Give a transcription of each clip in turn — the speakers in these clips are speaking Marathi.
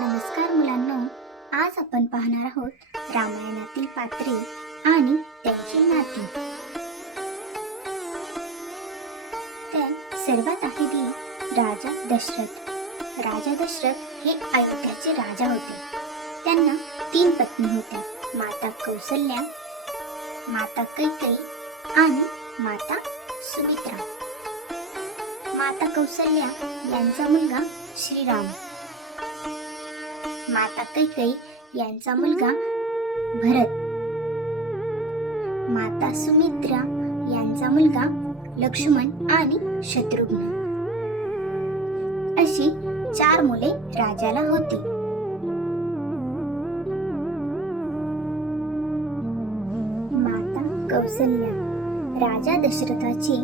नमस्कार मुलांनो, आज आपण पाहणार आहोत रामायणातील पात्रे आणि त्यांची नाती. तर सर्वात आधी राजा दशरथ. राजा दशरथ हे अयोध्याचे राजा होते. त्यांना 3 पत्नी होत्या, माता कौसल्या, माता कैकेयी आणि माता सुमित्रा. माता कौसल्या यांचा मुलगा श्रीराम, माता कैकेयी यांचा मुलगा भरत, माता सुमित्रा यांचा मुलगा लक्ष्मण आणि शत्रुघ्न. अशी 4 मुले राजाला होती. माता कौसल्या राजा दशरथाची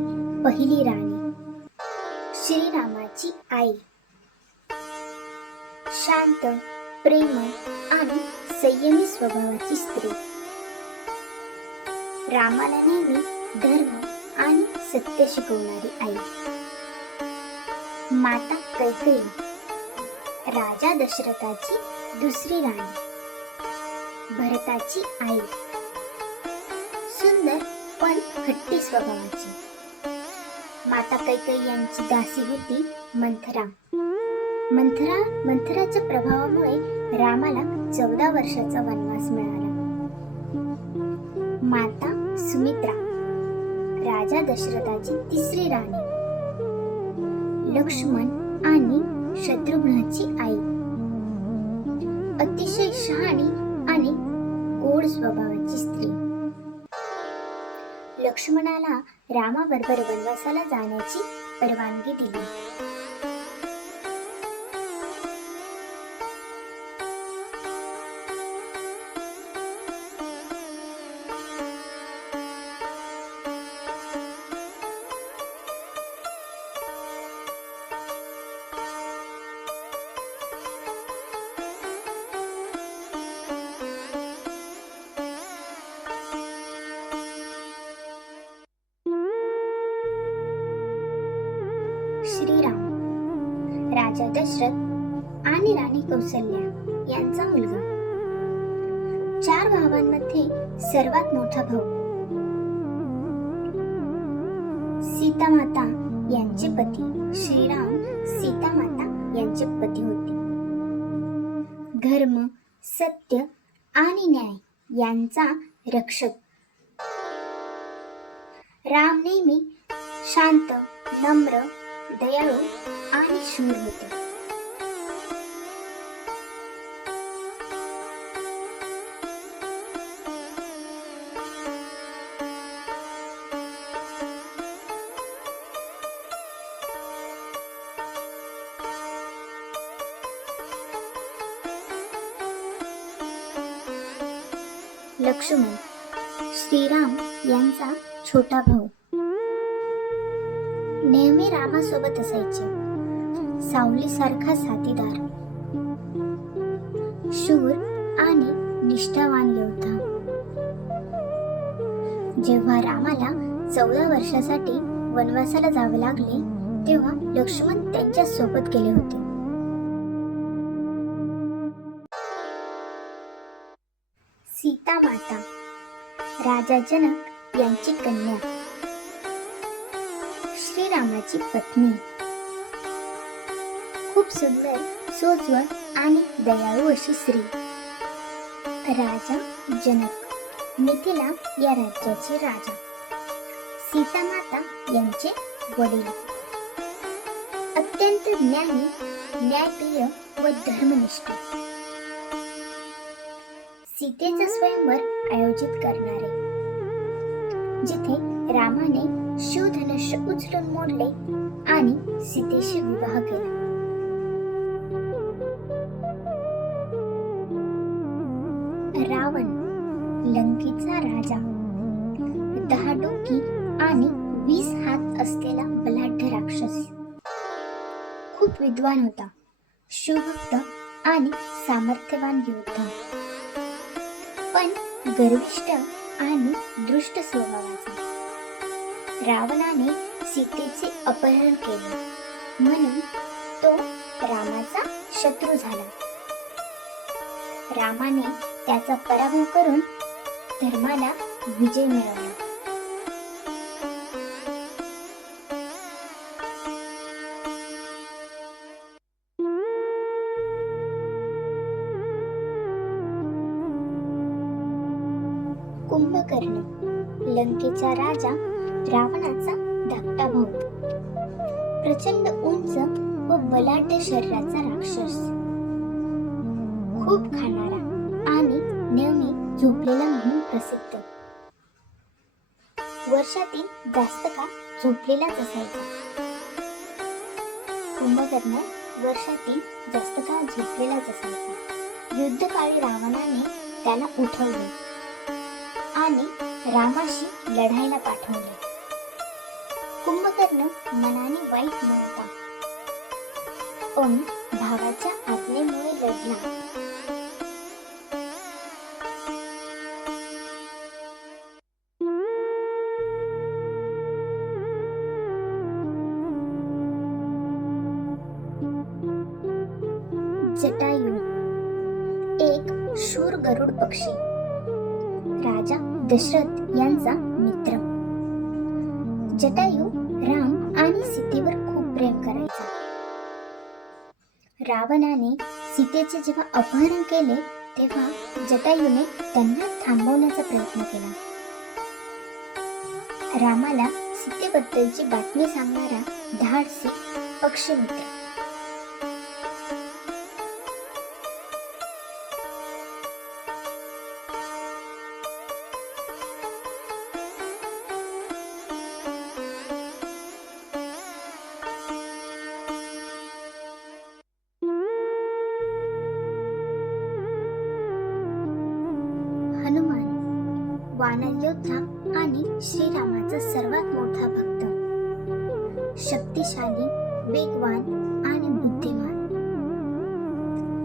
पहिली राणी, श्रीरामाची आई. शांत, प्रेमळ आणि संयमी स्वभावाची स्त्री. रामाला नेहमी धर्म आणि सत्य शिकवणारी आई. माता कैकेयी राजा दशरथाची दुसरी राणी, भरताची आई. सुंदर पण हट्टी स्वभावाची. माता कैकेयी यांची दासी होती मंथरा. मंथराच्या प्रभावामुळे रामाला 14 वर्षाचा वनवास मिळाला. माता सुमित्रा राजा दशरथाची तिसरी राणी, लक्ष्मण आणि शत्रुघ्नाची आई. अतिशय शहाणी आणि गोड स्वभावाची स्त्री. लक्ष्मणाला रामाबरोबर वनवासाला जाण्याची परवानगी दिली. श्रीराम राजा दशरथ आणि राणी कौसल्या यांचा मुलगा. 4 भावांमध्ये सर्वात मोठा भाऊ. सीतामाता यांचे पती. श्रीराम सीतामाता यांचे पती होते. धर्म, सत्य आणि न्याय यांचा रक्षक. राम नेहमी शांत, नम्र, दयाळू आणि शूर होते. लक्ष्मण श्रीराम यांचा छोटा भाऊ. नेहमी रामासोबत असायचे. सावलीसारखा साथीदार, शूर आणि निष्ठावान योद्धा. जेव्हा रामाला 14 वर्षासाठी वनवासाला जावे लागले तेव्हा लक्ष्मण त्यांच्या सोबत गेले होते. सीतामाता राजा जनक यांची कन्या, श्रीरामाची पत्नी. खूप सुंदर, सोज्वळ आणि दयाळू अशी स्त्री. राजा जनक मिथिला या राज्याचे राजा. सीतामाता यांचे वडील. अत्यंत ज्ञानी, न्यायप्रिय व धर्मनिष्ठ. सीतेचा स्वयंवर आयोजित करणारे, जिथे रामाने शिवधनुष्य उचलून मोडले आणि सीतेशी विवाह केला. रावण लंकेचा राजा. 10 डोकी आणि 20 हात असलेला बलाढ्य राक्षस. खूप विद्वान होता, शिवभक्त आणि सामर्थ्यवान योद्धा, पण गर्विष्ठ आणि दृष्ट स्वभावाचा. रावणाने सीतेचे अपहरण केले म्हणून तो रामाचा शत्रू झाला रामाने त्याचा पराभव करून धर्माला विजय मिळवला. कुंभकर्ण, लंकेचा राजा, रावणाचा धाकटा भाऊ, प्रचंड उंच व बलाढ्य शरीराचा राक्षस, खूप खाणारा आणि नेहमी झोपलेला म्हणून प्रसिद्ध. वर्षातील जास्त काळ झोपलेलाच असायचा. कुंभकर्ण वर्षातील जास्त काळ झोपलेलाच असायचा. युद्धकाळी रावणाने त्याला उठवले आणि रामाशी लढायला पाठवले. कुंभकर्ण मनाने वाईट नव्हता, पण भावाच्या आज्ञेमुळे लढला. जटायू, एक शूर गरुड पक्षी, राजा दशरथ यांचा मित्र. जटायू राम आणि सीतेवर खूप प्रेम करायचा. रावणाने सीतेचे जेव्हा अपहरण केले तेव्हा जटायूने त्यांना थांबवण्याचा प्रयत्न केला. रामाला सीतेबद्दलची बातमी सांगणारा धाडसी पक्षी मित्र. हनुमान, वानर योद्धा आणि श्रीरामाचा सर्वात मोठा भक्त, शक्तिशाली, वेगवान आणि बुद्धिमान.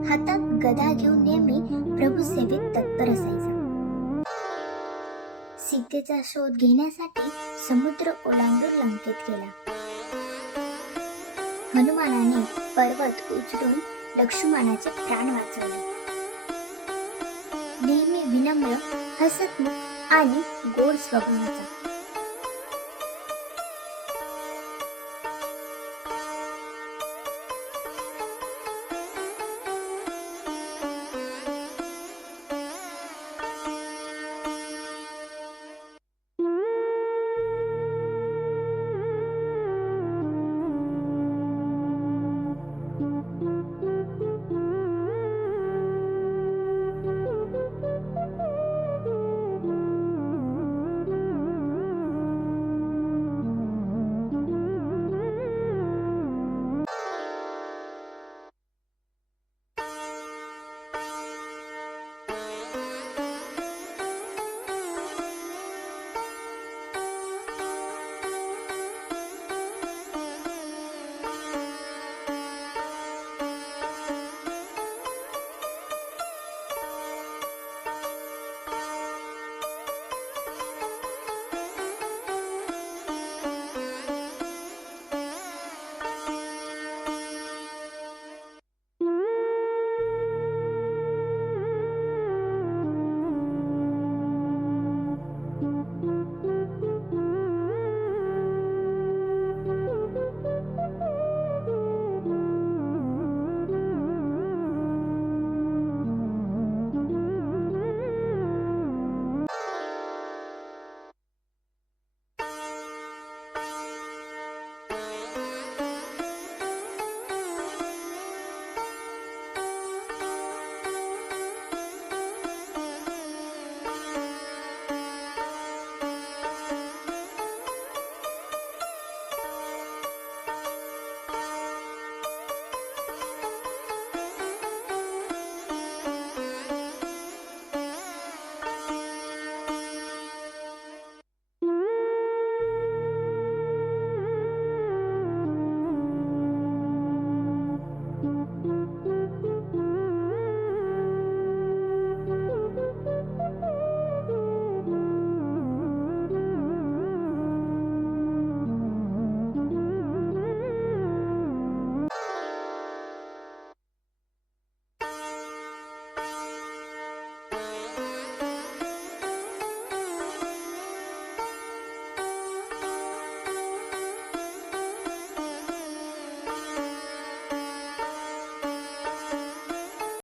हातात गदा घेऊन नेहमी प्रभू सेवेत तत्पर असायचा. सीतेचा शोध घेण्यासाठी समुद्र ओलांडून लंकेत गेला. हनुमानाने पर्वत उचलून लक्ष्मणाचे प्राण वाचवले. नेहमी विनम्र, हसतमुख आणि गोड स्वभावाचा.